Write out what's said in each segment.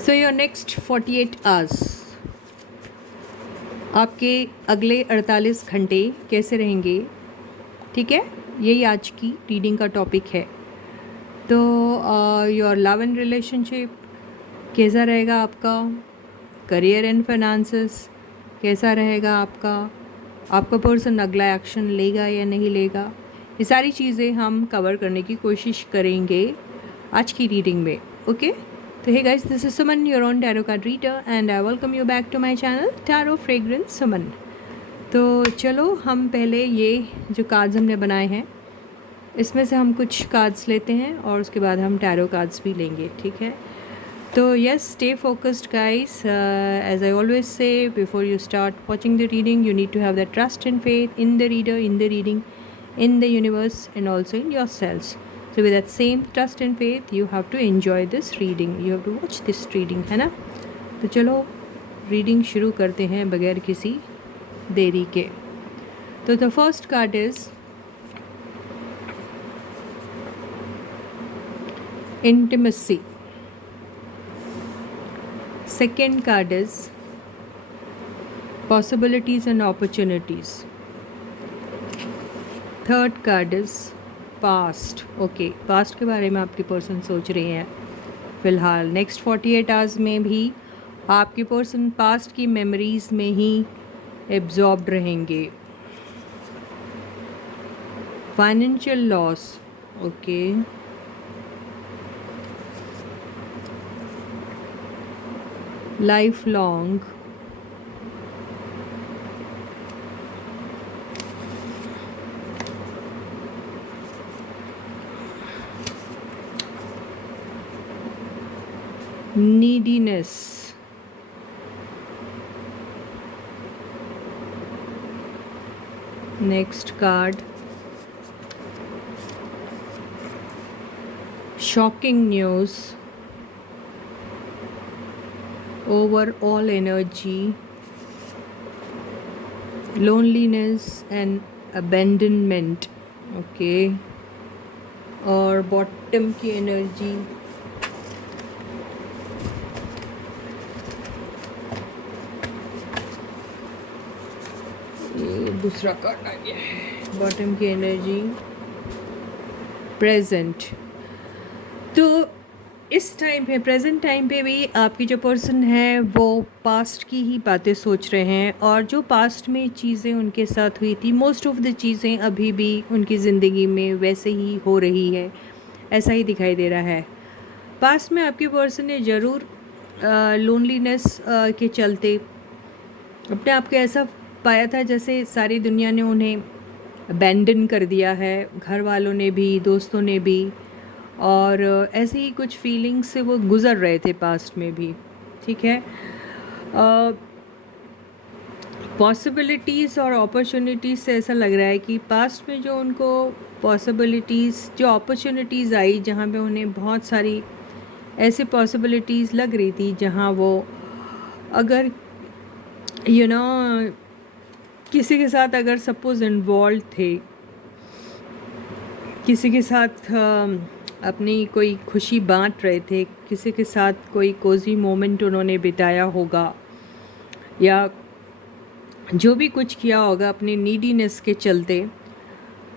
So your next 48 hours, आपके अगले 48 घंटे कैसे रहेंगे? ठीक है, यही आज की रीडिंग का टॉपिक है। तो योर लव एंड रिलेशनशिप कैसा रहेगा आपका? करियर एंड फाइनेंसेस कैसा रहेगा आपका? आपका पर्सन अगला एक्शन लेगा या नहीं लेगा? ये सारी चीज़ें हम कवर करने की कोशिश करेंगे आज की रीडिंग में। ओके, तो hey guys, this is Suman, your own tarot card reader, and I welcome you back to my channel tarot fragrance Suman. तो चलो हम पहले ये जो कार्ड्स हमने बनाए हैं इसमें से हम कुछ कार्ड्स लेते हैं और उसके बाद हम टैरो कार्ड्स भी लेंगे। ठीक है, तो yes, stay focused guys. As I always say, before you start watching the reading, you need to have that trust and faith in the reader, in the reading, in the universe, and also in yourselves. So with that same trust and faith, you have to enjoy this reading, you have to watch this reading, है ना? तो चलो reading शुरू करते हैं बगैर किसी देरी के। तो the first card is intimacy, second card is possibilities and opportunities, third card is past. Okay, past के बारे में आपकी पर्सन सोच रही हैं फ़िलहाल। नेक्स्ट 48 आवर्स में भी आपके पर्सन पास्ट की मेमोरीज़ में ही एब्जॉर्ब्ड रहेंगे। Financial loss, okay, lifelong, neediness, next card, shocking news, overall energy, loneliness and abandonment, okay, और बॉटम की एनर्जी, ये दूसरा कार्ड आ गया है, बॉटम की एनर्जी, प्रेजेंट। तो इस टाइम पे, प्रेजेंट टाइम पे भी आपकी जो पर्सन है वो पास्ट की ही बातें सोच रहे हैं, और जो पास्ट में चीज़ें उनके साथ हुई थी, मोस्ट ऑफ़ द चीज़ें अभी भी उनकी ज़िंदगी में वैसे ही हो रही है, ऐसा ही दिखाई दे रहा है। पास्ट में आपके पर्सन ने ज़रूर लोनलीनेस के चलते अपने आप को ऐसा पाया था जैसे सारी दुनिया ने उन्हें अबैंडन कर दिया है, घर वालों ने भी, दोस्तों ने भी, और ऐसे ही कुछ फीलिंग्स से वो गुज़र रहे थे पास्ट में भी। ठीक है, पॉसिबिलिटीज़ और अपॉर्चुनिटीज़ से ऐसा लग रहा है कि पास्ट में जो उनको पॉसिबिलिटीज़, जो अपॉर्चुनिटीज़ आई, जहाँ पे उन्हें बहुत सारी ऐसी पॉसिबिलिटीज़ लग रही थी जहाँ वो अगर किसी के साथ अगर सपोज़ इन्वॉल्व थे, किसी के साथ अपनी कोई खुशी बांट रहे थे, किसी के साथ कोई कोज़ी मोमेंट उन्होंने बिताया होगा, या जो भी कुछ किया होगा अपनी नीडीनेस के चलते,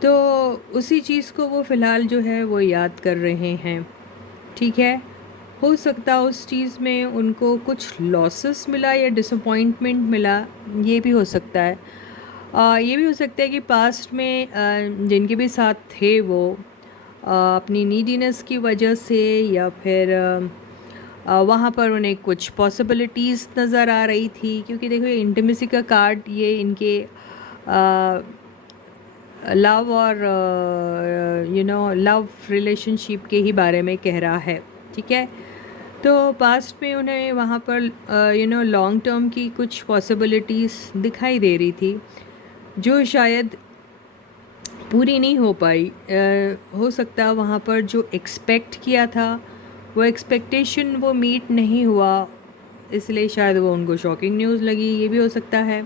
तो उसी चीज़ को वो फ़िलहाल जो है वो याद कर रहे हैं। ठीक है, हो सकता है उस चीज़ में उनको कुछ लॉसेस मिला या डिसअपॉइंटमेंट मिला, ये भी हो सकता है। ये भी हो सकता है कि पास्ट में जिनके भी साथ थे वो अपनी नीडीनेस की वजह से, या फिर वहाँ पर उन्हें कुछ पॉसिबिलिटीज़ नज़र आ रही थी, क्योंकि देखो ये इंटीमेसी का कार्ड, ये इनके लव और लव रिलेशनशिप के ही बारे में कह रहा है। ठीक है, तो पास्ट में उन्हें वहाँ पर लॉन्ग टर्म की कुछ पॉसिबिलिटीज़ दिखाई दे रही थी जो शायद पूरी नहीं हो पाई। हो सकता है वहाँ पर जो एक्सपेक्ट किया था वो एक्सपेक्टेशन वो मीट नहीं हुआ, इसलिए शायद वो उनको शॉकिंग न्यूज़ लगी, ये भी हो सकता है।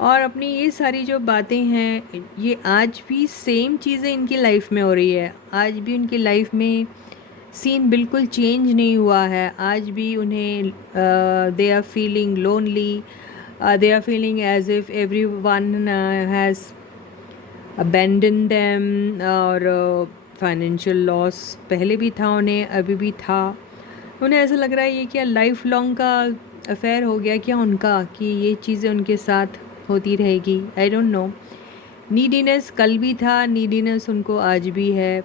और अपनी ये सारी जो बातें हैं, ये आज भी सेम चीज़ें इनकी लाइफ में हो रही है, आज भी उनकी लाइफ में सीन बिल्कुल चेंज नहीं हुआ है। आज भी उन्हें they are feeling lonely, they are feeling as if everyone has abandon them, और फाइनेंशियल लॉस पहले भी था उन्हें, अभी भी था। उन्हें ऐसा लग रहा है ये क्या लाइफ लॉन्ग का अफेयर हो गया क्या उनका, कि ये चीज़ें उनके साथ होती रहेगी। I don't know. नीडीनेस कल भी था, नीडीनेस उनको आज भी है।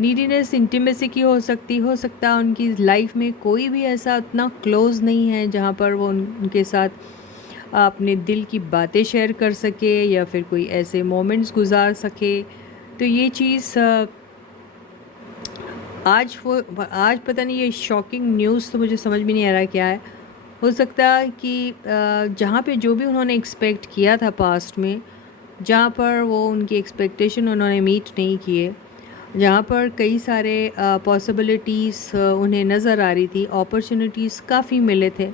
नीडीनेस इंटीमेसी की हो सकता है उनकी लाइफ में कोई भी ऐसा उतना क्लोज नहीं है जहाँ पर वो उनके साथ अपने दिल की बातें शेयर कर सके या फिर कोई ऐसे मोमेंट्स गुजार सके। तो ये चीज़ आज पता नहीं, ये शॉकिंग न्यूज़ तो मुझे समझ भी नहीं आ रहा क्या है। हो सकता है कि जहाँ पे जो भी उन्होंने एक्सपेक्ट किया था पास्ट में, जहाँ पर वो उनकी एक्सपेक्टेशन उन्होंने मीट नहीं किए, जहाँ पर कई सारे पॉसिबिलिटीज़ उन्हें नज़र आ रही थी, अपॉर्चुनिटीज़ काफ़ी मिले थे,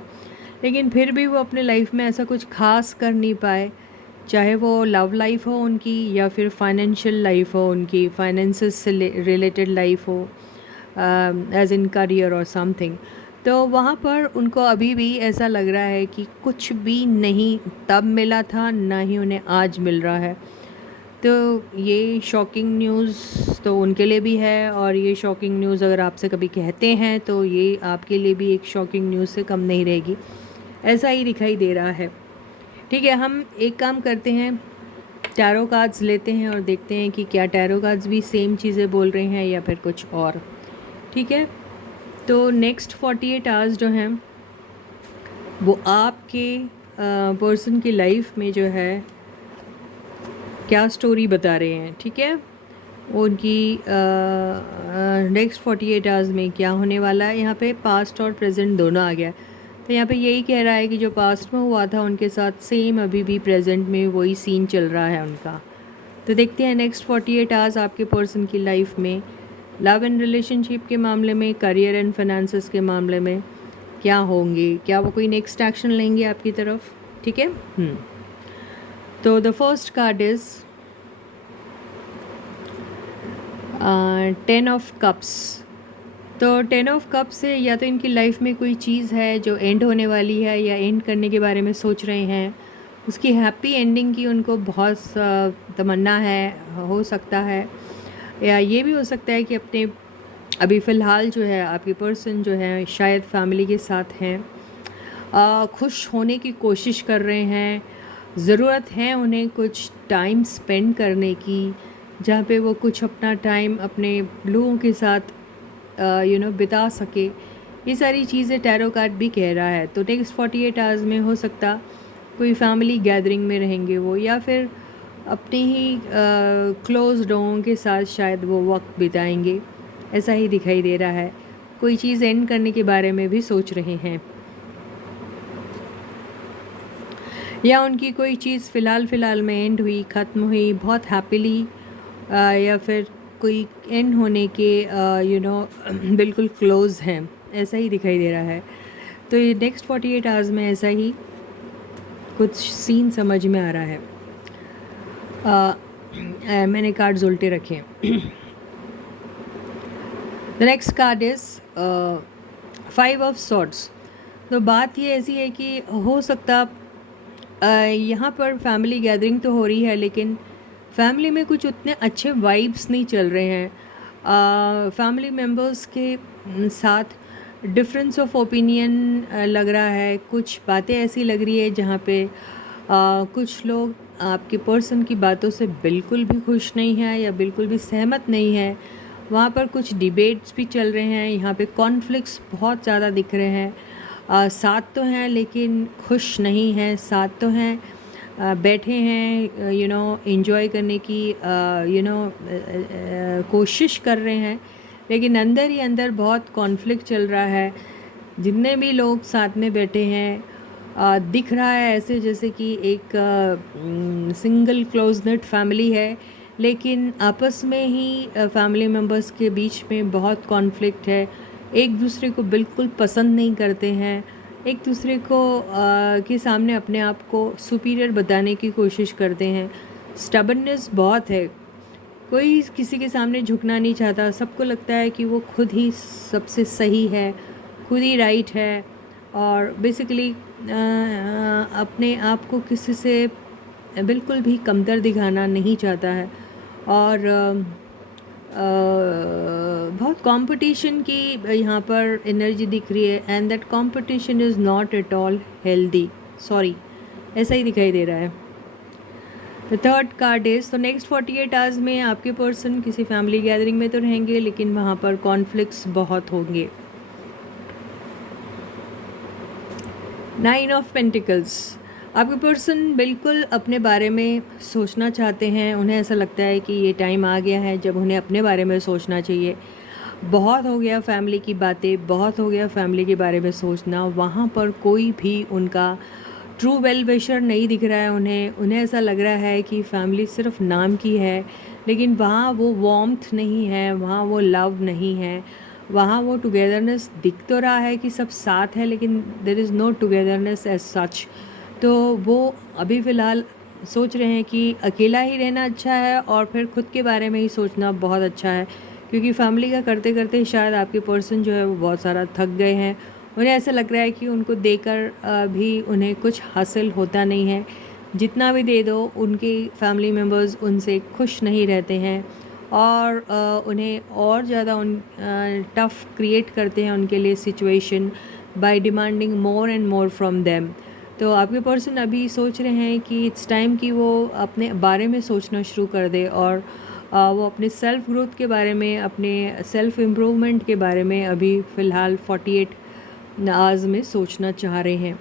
लेकिन फिर भी वो अपने लाइफ में ऐसा कुछ खास कर नहीं पाए। चाहे वो लव लाइफ हो उनकी या फिर फाइनेंशियल लाइफ हो उनकी, फाइनेंसेस से रिलेटेड लाइफ हो, एज इन करियर और समथिंग। तो वहाँ पर उनको अभी भी ऐसा लग रहा है कि कुछ भी नहीं तब मिला था, ना ही उन्हें आज मिल रहा है। तो ये शॉकिंग न्यूज़ तो उनके लिए भी है, और ये शॉकिंग न्यूज़ अगर आपसे कभी कहते हैं तो ये आपके लिए भी एक शॉकिंग न्यूज़ से कम नहीं रहेगी, ऐसा ही दिखाई दे रहा है। ठीक है, हम एक काम करते हैं, टैरो कार्ड्स लेते हैं और देखते हैं कि क्या टैरो कार्ड्स भी सेम चीज़ें बोल रहे हैं या फिर कुछ और। ठीक है, तो नेक्स्ट 48 आवर्स जो हैं वो आपके पर्सन की लाइफ में जो है क्या स्टोरी बता रहे हैं। ठीक है, उनकी नेक्स्ट 48 आवर्स में क्या होने वाला है। यहाँ पे पास्ट और प्रेजेंट दोनों आ गया, तो यहाँ पे यही कह रहा है कि जो पास्ट में हुआ था उनके साथ सेम अभी भी प्रेजेंट में वही सीन चल रहा है उनका। तो देखते हैं नेक्स्ट 48 आवर्स आपके पर्सन की लाइफ में लव एंड रिलेशनशिप के मामले में, करियर एंड फाइनेंसेस के मामले में क्या होंगे, क्या वो कोई नेक्स्ट एक्शन लेंगे आपकी तरफ। ठीक है, तो the first card is 10 of cups. तो 10 ऑफ कप्स से या तो इनकी लाइफ में कोई चीज़ है जो एंड होने वाली है या एंड करने के बारे में सोच रहे हैं, उसकी हैप्पी एंडिंग की उनको बहुत तमन्ना है, हो सकता है। या ये भी हो सकता है कि अपने अभी फ़िलहाल जो है आपके पर्सन जो है शायद फैमिली के साथ हैं, खुश होने की कोशिश कर रहे हैं, ज़रूरत है उन्हें कुछ टाइम स्पेंड करने की, जहाँ पे वो कुछ अपना टाइम अपने लोगों के साथ बिता सके। ये सारी चीज़ें टैरो कार्ड भी कह रहा है। तो नेक्स्ट 48 आवर्स में हो सकता कोई फैमिली गैदरिंग में रहेंगे वो, या फिर अपने ही क्लोज लोगों के साथ शायद वो वक्त बिताएंगे, ऐसा ही दिखाई दे रहा है। कोई चीज़ एंड करने के बारे में भी सोच रहे हैं, या उनकी कोई चीज़ फ़िलहाल में एंड हुई, ख़त्म हुई बहुत हैप्पीली, या फिर कोई एंड होने के बिल्कुल क्लोज़ हैं, ऐसा ही दिखाई दे रहा है। तो ये नेक्स्ट 48 आवर्स में ऐसा ही कुछ सीन समझ में आ रहा है। मैंने कार्ड्स उल्टे रखे हैं। The next card is 5 of swords. तो बात ये ऐसी है कि हो सकता यहाँ पर फैमिली गैदरिंग तो हो रही है, लेकिन फैमिली में कुछ उतने अच्छे वाइब्स नहीं चल रहे हैं। फैमिली मेम्बर्स के साथ डिफरेंस ऑफ ओपिनियन लग रहा है, कुछ बातें ऐसी लग रही है जहाँ पे कुछ लोग आपके पर्सन की बातों से बिल्कुल भी खुश नहीं है या बिल्कुल भी सहमत नहीं है। वहाँ पर कुछ डिबेट्स भी चल रहे हैं, यहाँ पे कॉन्फ्लिक्ट्स बहुत ज़्यादा दिख रहे हैं। साथ तो हैं लेकिन खुश नहीं हैं, साथ तो हैं, बैठे हैं, एंजॉय करने की कोशिश कर रहे हैं, लेकिन अंदर ही अंदर बहुत कॉन्फ्लिक्ट चल रहा है। जितने भी लोग साथ में बैठे हैं दिख रहा है ऐसे जैसे कि एक सिंगल क्लोज नेट फैमिली है, लेकिन आपस में ही फैमिली मेम्बर्स के बीच में बहुत कॉन्फ्लिक्ट है। एक दूसरे को बिल्कुल पसंद नहीं करते हैं, एक दूसरे को के सामने अपने आप को सुपीरियर बताने की कोशिश करते हैं। स्टबर्ननेस बहुत है, कोई किसी के सामने झुकना नहीं चाहता, सबको लगता है कि वो खुद ही सबसे सही है, खुद ही राइट है, और बेसिकली अपने आप को किसी से बिल्कुल भी कमतर दिखाना नहीं चाहता है। और बहुत कंपटीशन की यहाँ पर एनर्जी दिख रही है, and that competition is not at all healthy, sorry, ऐसा ही दिखाई दे रहा है। द थर्ड कार्ड इज़, तो नेक्स्ट 48 आवर्स में आपके पर्सन किसी फैमिली गैदरिंग में तो रहेंगे, लेकिन वहाँ पर कॉन्फ्लिक्ट्स बहुत होंगे। 9 ऑफ पेंटिकल्स, आपके पर्सन बिल्कुल अपने बारे में सोचना चाहते हैं। उन्हें ऐसा लगता है कि ये टाइम आ गया है जब उन्हें अपने बारे में सोचना चाहिए। बहुत हो गया फैमिली की बातें, बहुत हो गया फैमिली के बारे में सोचना। वहाँ पर कोई भी उनका ट्रू वेल विशर नहीं दिख रहा है उन्हें ऐसा लग रहा है कि फैमिली सिर्फ नाम की है, लेकिन वहाँ वो वार्मथ नहीं है, वहाँ वो लव नहीं है, वहाँ वो टुगेदरनेस दिख तो रहा है कि सब साथ है, लेकिन there is no togetherness as such. तो वो अभी फ़िलहाल सोच रहे हैं कि अकेला ही रहना अच्छा है, और फिर खुद के बारे में ही सोचना बहुत अच्छा है, क्योंकि फैमिली का करते करते शायद आपके पर्सन जो है वो बहुत सारा थक गए हैं। उन्हें ऐसा लग रहा है कि उनको देकर भी उन्हें कुछ हासिल होता नहीं है। जितना भी दे दो, उनके फैमिली मेम्बर्स उनसे खुश नहीं रहते हैं, और उन्हें और ज़्यादा टफ़ क्रिएट करते हैं उनके लिए situation bye demanding more and more from them. तो आपके पर्सन अभी सोच रहे हैं कि इट्स टाइम कि वो अपने बारे में सोचना शुरू कर दे, और वो अपने सेल्फ ग्रोथ के बारे में, अपने सेल्फ इम्प्रूवमेंट के बारे में अभी फ़िलहाल 48 आवर्स में सोचना चाह रहे हैं।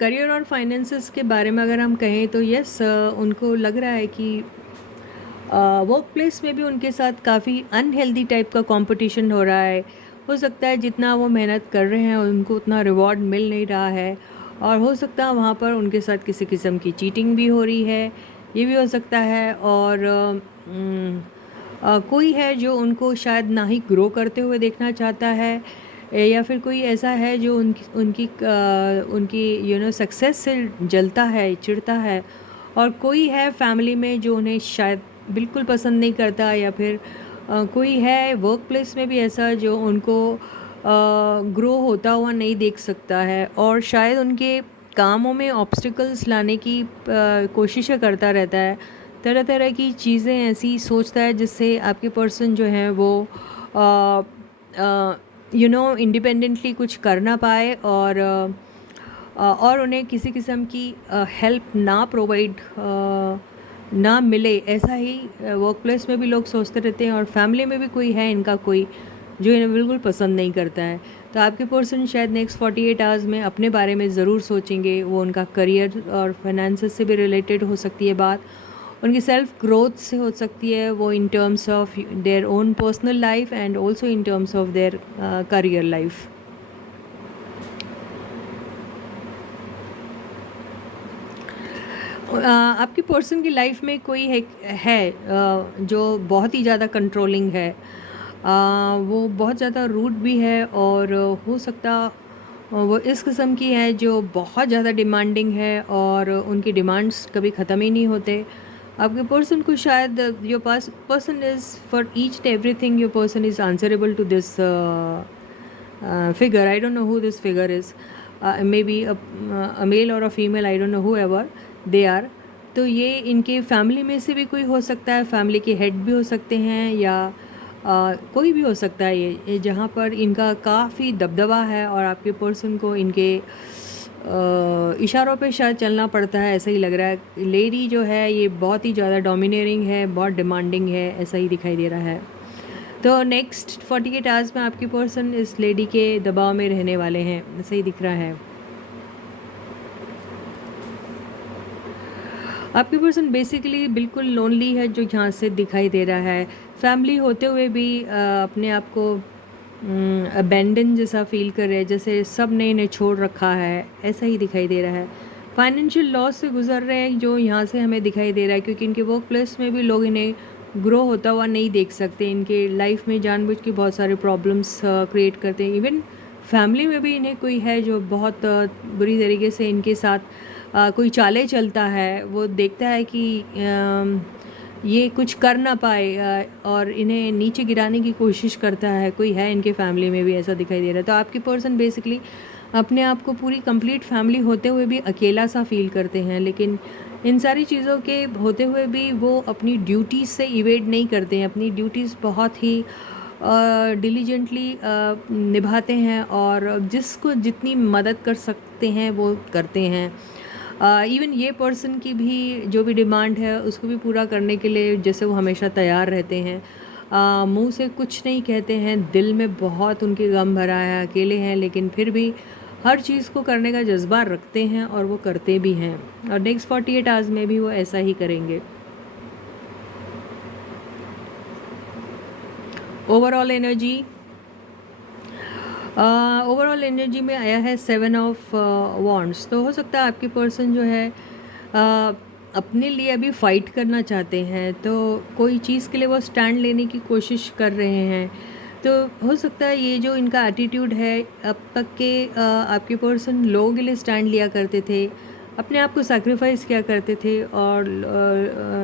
करियर और फाइनेंसेस के बारे में अगर हम कहें तो यस, उनको लग रहा है कि वर्क प्लेस में भी उनके साथ काफ़ी अनहेल्दी टाइप का कंपटीशन हो रहा है। हो सकता है जितना वो मेहनत कर रहे हैं उनको उतना रिवॉर्ड मिल नहीं रहा है, और हो सकता है वहाँ पर उनके साथ किसी किस्म की चीटिंग भी हो रही है, ये भी हो सकता है। और कोई है जो उनको शायद ना ही ग्रो करते हुए देखना चाहता है, या फिर कोई ऐसा है जो उनकी सक्सेस से जलता है, चिढ़ता है। और कोई है फैमिली में जो उन्हें शायद बिल्कुल पसंद नहीं करता, या फिर कोई है वर्क प्लेस में भी ऐसा जो उनको ग्रो होता हुआ नहीं देख सकता है, और शायद उनके कामों में ऑब्स्टिकल्स लाने की कोशिशें करता रहता है। तरह तरह की चीज़ें ऐसी सोचता है जिससे आपके पर्सन जो है वो इंडिपेंडेंटली कुछ कर ना पाए, और उन्हें किसी किस्म की हेल्प ना प्रोवाइड ना मिले। ऐसा ही वर्क प्लेस में भी लोग सोचते रहते हैं, और फैमिली में भी कोई है इनका कोई जो इन्हें बिल्कुल पसंद नहीं करता है। तो आपके पर्सन शायद नेक्स्ट 48 आवर्स में अपने बारे में ज़रूर सोचेंगे। वो उनका करियर और फाइनेंसेस से भी रिलेटेड हो सकती है बात, उनकी सेल्फ ग्रोथ से हो सकती है, वो in terms of their own personal life and also in terms of their career life. आपकी पर्सन की लाइफ में कोई है जो बहुत ही ज़्यादा कंट्रोलिंग है, वो बहुत ज़्यादा रूड भी है, और हो सकता वो इस किस्म की है जो बहुत ज़्यादा डिमांडिंग है, और उनकी डिमांड्स कभी ख़त्म ही नहीं होते। आपके पर्सन को शायद your person is for each and everything, your person is answerable to this figure. I don't know who this figure is. Maybe a male or a female, I don't know, whoever they are. तो ये इनके family में से भी कोई हो सकता है, फैमिली के हेड भी हो सकते हैं, या कोई भी हो सकता है ये जहाँ पर इनका काफ़ी दबदबा है, और आपके पर्सन को इनके इशारों पे शायद चलना पड़ता है, ऐसा ही लग रहा है। लेडी जो है ये बहुत ही ज़्यादा डोमिनेटिंग है, बहुत डिमांडिंग है, ऐसा ही दिखाई दे रहा है। तो नेक्स्ट 48 आवर्स में आपकी पर्सन इस लेडी के दबाव में रहने वाले हैं, ऐसा ही दिख रहा है। आपकी पर्सन बेसिकली बिल्कुल लोनली है, जो यहाँ से दिखाई दे रहा है। फैमिली होते हुए भी अपने आप को अबेंडन जैसा फील कर रहे हैं, जैसे सब ने इन्हें छोड़ रखा है, ऐसा ही दिखाई दे रहा है। फाइनेंशियल लॉस से गुजर रहे हैं, जो यहाँ से हमें दिखाई दे रहा है, क्योंकि इनके वर्क प्लेस में भी लोग इन्हें ग्रो होता हुआ नहीं देख सकते। इनके लाइफ में जानबूझ के बहुत सारे प्रॉब्लम्स क्रिएट करते हैं। इवन फैमिली में भी इन्हें कोई है जो बहुत बुरी तरीके से इनके साथ कोई चालें चलता है, वो देखता है कि ये कुछ कर ना पाए और इन्हें नीचे गिराने की कोशिश करता है। कोई है इनके फैमिली में भी ऐसा दिखाई दे रहा है। तो आपके पर्सन बेसिकली अपने आप को पूरी कंप्लीट फैमिली होते हुए भी अकेला सा फील करते हैं, लेकिन इन सारी चीज़ों के होते हुए भी वो अपनी ड्यूटीज़ से इवेड नहीं करते हैं। अपनी ड्यूटीज़ बहुत ही डिलीजेंटली निभाते हैं और जिसको जितनी मदद कर सकते हैं वो करते हैं। इवन ये पर्सन की भी जो भी डिमांड है उसको भी पूरा करने के लिए जैसे वो हमेशा तैयार रहते हैं। मुंह से कुछ नहीं कहते हैं, दिल में बहुत उनके गम भरा है, अकेले हैं, लेकिन फिर भी हर चीज़ को करने का जज्बा रखते हैं और वो करते भी हैं। और नेक्स्ट 48 आवर्स में भी वो ऐसा ही करेंगे। ओवरऑल एनर्जी में आया है 7 ऑफ वॉन्ड्स। तो हो सकता है आपकी पर्सन जो है अपने लिए अभी फ़ाइट करना चाहते हैं, तो कोई चीज़ के लिए वो स्टैंड लेने की कोशिश कर रहे हैं। तो हो सकता है ये जो इनका एटीट्यूड है, अब तक के आपके पर्सन लोगों के लिए स्टैंड लिया करते थे, अपने आप को सैक्रिफाइस किया करते थे और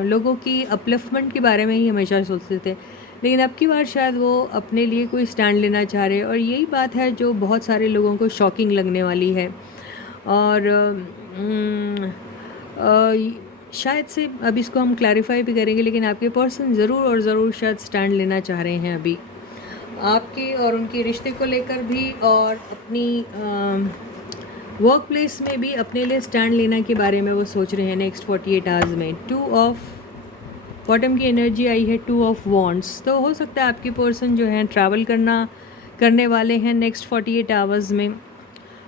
लोगों की अपलिफ्टमेंट के बारे में ही हमेशा सोचते थे। लेकिन अब की बार शायद वो अपने लिए कोई स्टैंड लेना चाह रहे हैं और यही बात है जो बहुत सारे लोगों को शॉकिंग लगने वाली है। और शायद से अब इसको हम क्लैरिफाई भी करेंगे, लेकिन आपके पर्सन ज़रूर और ज़रूर शायद स्टैंड लेना चाह रहे हैं अभी आपके और उनके रिश्ते को लेकर भी, और अपनी वर्क प्लेस में भी अपने लिए स्टैंड लेने के बारे में वो सोच रहे हैं नेक्स्ट 48 आवर्स में। 2 ऑफ बॉटम की एनर्जी आई है, 2 ऑफ वॉन्ड्स। तो हो सकता है आपकी पर्सन जो है ट्रैवल करने वाले हैं नेक्स्ट 48 आवर्स में।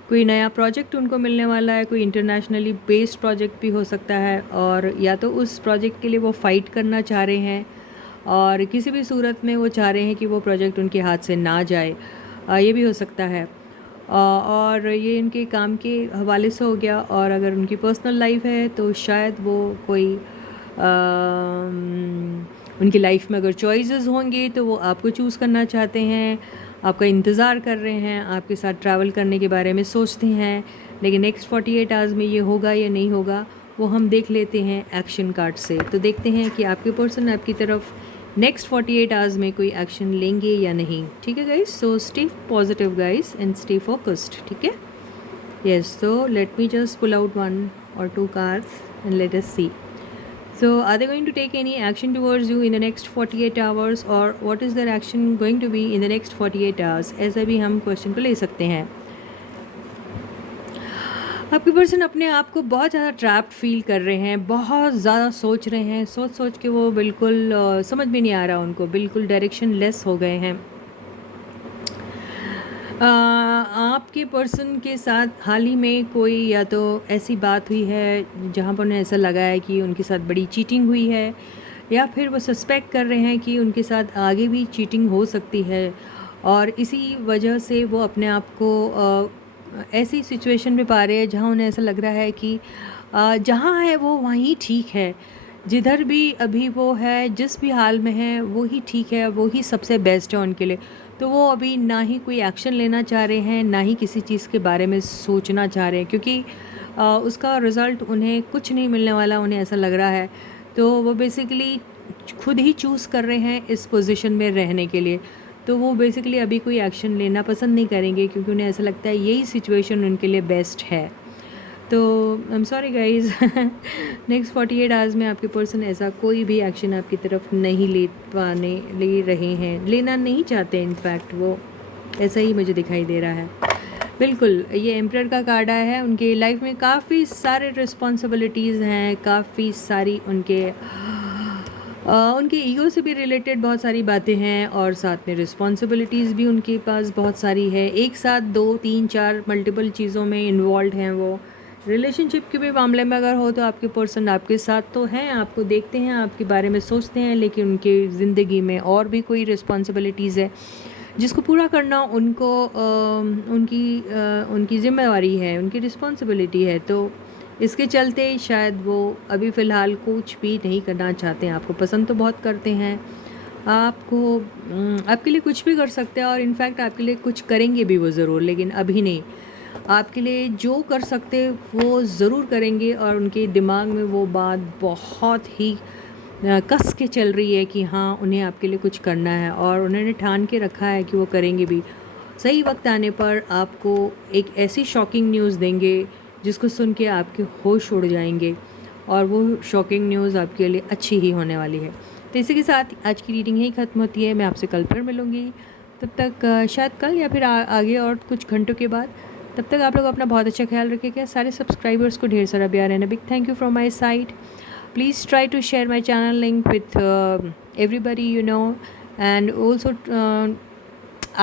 कोई नया प्रोजेक्ट उनको मिलने वाला है, कोई इंटरनेशनली बेस्ड प्रोजेक्ट भी हो सकता है, और या तो उस प्रोजेक्ट के लिए वो फ़ाइट करना चाह रहे हैं और किसी भी सूरत में वो चाह रहे हैं कि वो प्रोजेक्ट उनके हाथ से ना जाए, ये भी हो सकता है। और ये इनके काम के हवाले से हो गया। और अगर उनकी पर्सनल लाइफ है तो शायद वो कोई उनकी लाइफ में अगर चॉइसेस होंगे तो वो आपको चूज़ करना चाहते हैं, आपका इंतज़ार कर रहे हैं, आपके साथ ट्रैवल करने के बारे में सोचते हैं। लेकिन नेक्स्ट 48 आवर्स में ये होगा या नहीं होगा वो हम देख लेते हैं एक्शन कार्ड से। तो देखते हैं कि आपके पर्सन आपकी तरफ नेक्स्ट 48 आवर्स में कोई एक्शन लेंगे या नहीं। ठीक है guys, so stay positive guys and stay focused. ठीक है, yes. So let me just pull out 1 or 2 cards and let us see. So are they going to take any action towards you in the next 48 hours, or what is their action going to be in the next 48 hours? ऐसा भी हम question को ले सकते हैं। आपके person अपने आप को बहुत ज़्यादा ट्रैप्ड फील कर रहे हैं, बहुत ज़्यादा सोच रहे हैं, सोच के वो बिल्कुल समझ में नहीं आ रहा, उनको बिल्कुल डायरेक्शन लेस हो गए हैं। आपके पर्सन के साथ हाल ही में कोई या तो ऐसी बात हुई है जहाँ पर उन्हें ऐसा लगा है कि उनके साथ बड़ी चीटिंग हुई है, या फिर वो सस्पेक्ट कर रहे हैं कि उनके साथ आगे भी चीटिंग हो सकती है, और इसी वजह से वो अपने आप को ऐसी सिचुएशन में पा रहे हैं जहाँ उन्हें ऐसा लग रहा है कि जहाँ है वो वहीं ठीक है, जिधर भी अभी वो है, जिस भी हाल में है वो ही ठीक है, वो ही सबसे बेस्ट है उनके लिए। तो वो अभी ना ही कोई एक्शन लेना चाह रहे हैं, ना ही किसी चीज़ के बारे में सोचना चाह रहे हैं, क्योंकि उसका रिज़ल्ट उन्हें कुछ नहीं मिलने वाला, उन्हें ऐसा लग रहा है। तो वो बेसिकली खुद ही चूज़ कर रहे हैं इस पोजीशन में रहने के लिए। तो वो बेसिकली अभी कोई एक्शन लेना पसंद नहीं करेंगे, क्योंकि उन्हें ऐसा लगता है यही सिचुएशन उनके लिए बेस्ट है। तो I am sorry guys, next 48 hours में आपके पर्सन ऐसा कोई भी एक्शन आपकी तरफ नहीं ले रहे हैं, लेना नहीं चाहते। इनफैक्ट वो ऐसा ही मुझे दिखाई दे रहा है। बिल्कुल, ये एम्परर का कार्ड आया है। उनके लाइफ में काफ़ी सारे रिस्पॉन्सिबिलिटीज़ हैं, काफ़ी सारी उनके ईगो से भी रिलेटेड बहुत सारी बातें हैं, और साथ में रिस्पॉन्सिबिलिटीज़ भी उनके पास बहुत सारी है। एक साथ 2, 3, 4 मल्टीपल चीज़ों में इन्वॉल्व हैं वो। रिलेशनशिप के भी मामले में अगर हो तो आपके पर्सन आपके साथ तो हैं, आपको देखते हैं, आपके बारे में सोचते हैं, लेकिन उनकी ज़िंदगी में और भी कोई रिस्पॉन्सिबिलिटीज़ है जिसको पूरा करना उनकी ज़िम्मेवारी है, उनकी रिस्पॉन्सिबिलिटी है। तो इसके चलते शायद वो अभी फ़िलहाल कुछ भी नहीं करना चाहते हैं। आपको पसंद तो बहुत करते हैं, आपके लिए कुछ भी कर सकते हैं, और इनफैक्ट आपके लिए कुछ करेंगे भी वो ज़रूर, लेकिन अभी नहीं। आपके लिए जो कर सकते वो ज़रूर करेंगे, और उनके दिमाग में वो बात बहुत ही कस के चल रही है कि हाँ उन्हें आपके लिए कुछ करना है, और उन्होंने ठान के रखा है कि वो करेंगे भी। सही वक्त आने पर आपको एक ऐसी शॉकिंग न्यूज़ देंगे जिसको सुन के आपके होश उड़ जाएंगे, और वो शॉकिंग न्यूज़ आपके लिए अच्छी ही होने वाली है। तो इसी के साथ आज की रीडिंग यही ख़त्म होती है। मैं आपसे कल फिर मिलूँगी, तब तक शायद कल या फिर आगे और कुछ घंटों के बाद। तब तक आप लोग अपना बहुत अच्छा ख्याल रखिएगा। सारे सब्सक्राइबर्स को ढेर सारा प्यार and a big thank you from my side. Please try to share my channel link with everybody you know, and also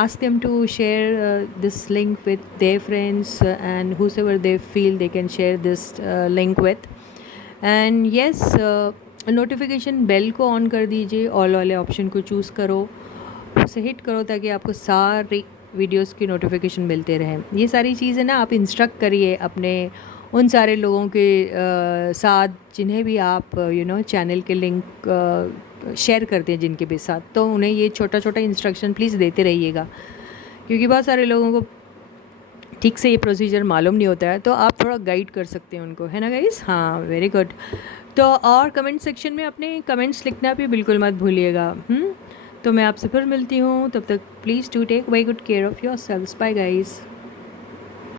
ask them to share this link with their friends, and whosoever they feel they can share this link with. And yes, notification bell को on कर दीजिए, all वाले option को choose करो, उसे hit करो ताकि आपको सारी वीडियोस की नोटिफिकेशन मिलते रहें। ये सारी चीज़ें ना आप इंस्ट्रक्ट करिए अपने उन सारे लोगों के साथ जिन्हें भी आप चैनल के लिंक शेयर करते हैं जिनके भी साथ, तो उन्हें ये छोटा छोटा इंस्ट्रक्शन प्लीज़ देते रहिएगा, क्योंकि बहुत सारे लोगों को ठीक से ये प्रोसीजर मालूम नहीं होता है, तो आप थोड़ा गाइड कर सकते हैं उनको, है ना गाइस। हाँ, वेरी गुड। तो और कमेंट सेक्शन में अपने कमेंट्स लिखना भी बिल्कुल मत भूलिएगा। तो मैं आपसे फिर मिलती हूँ, तब तक please do take very good care of yourselves. Bye guys.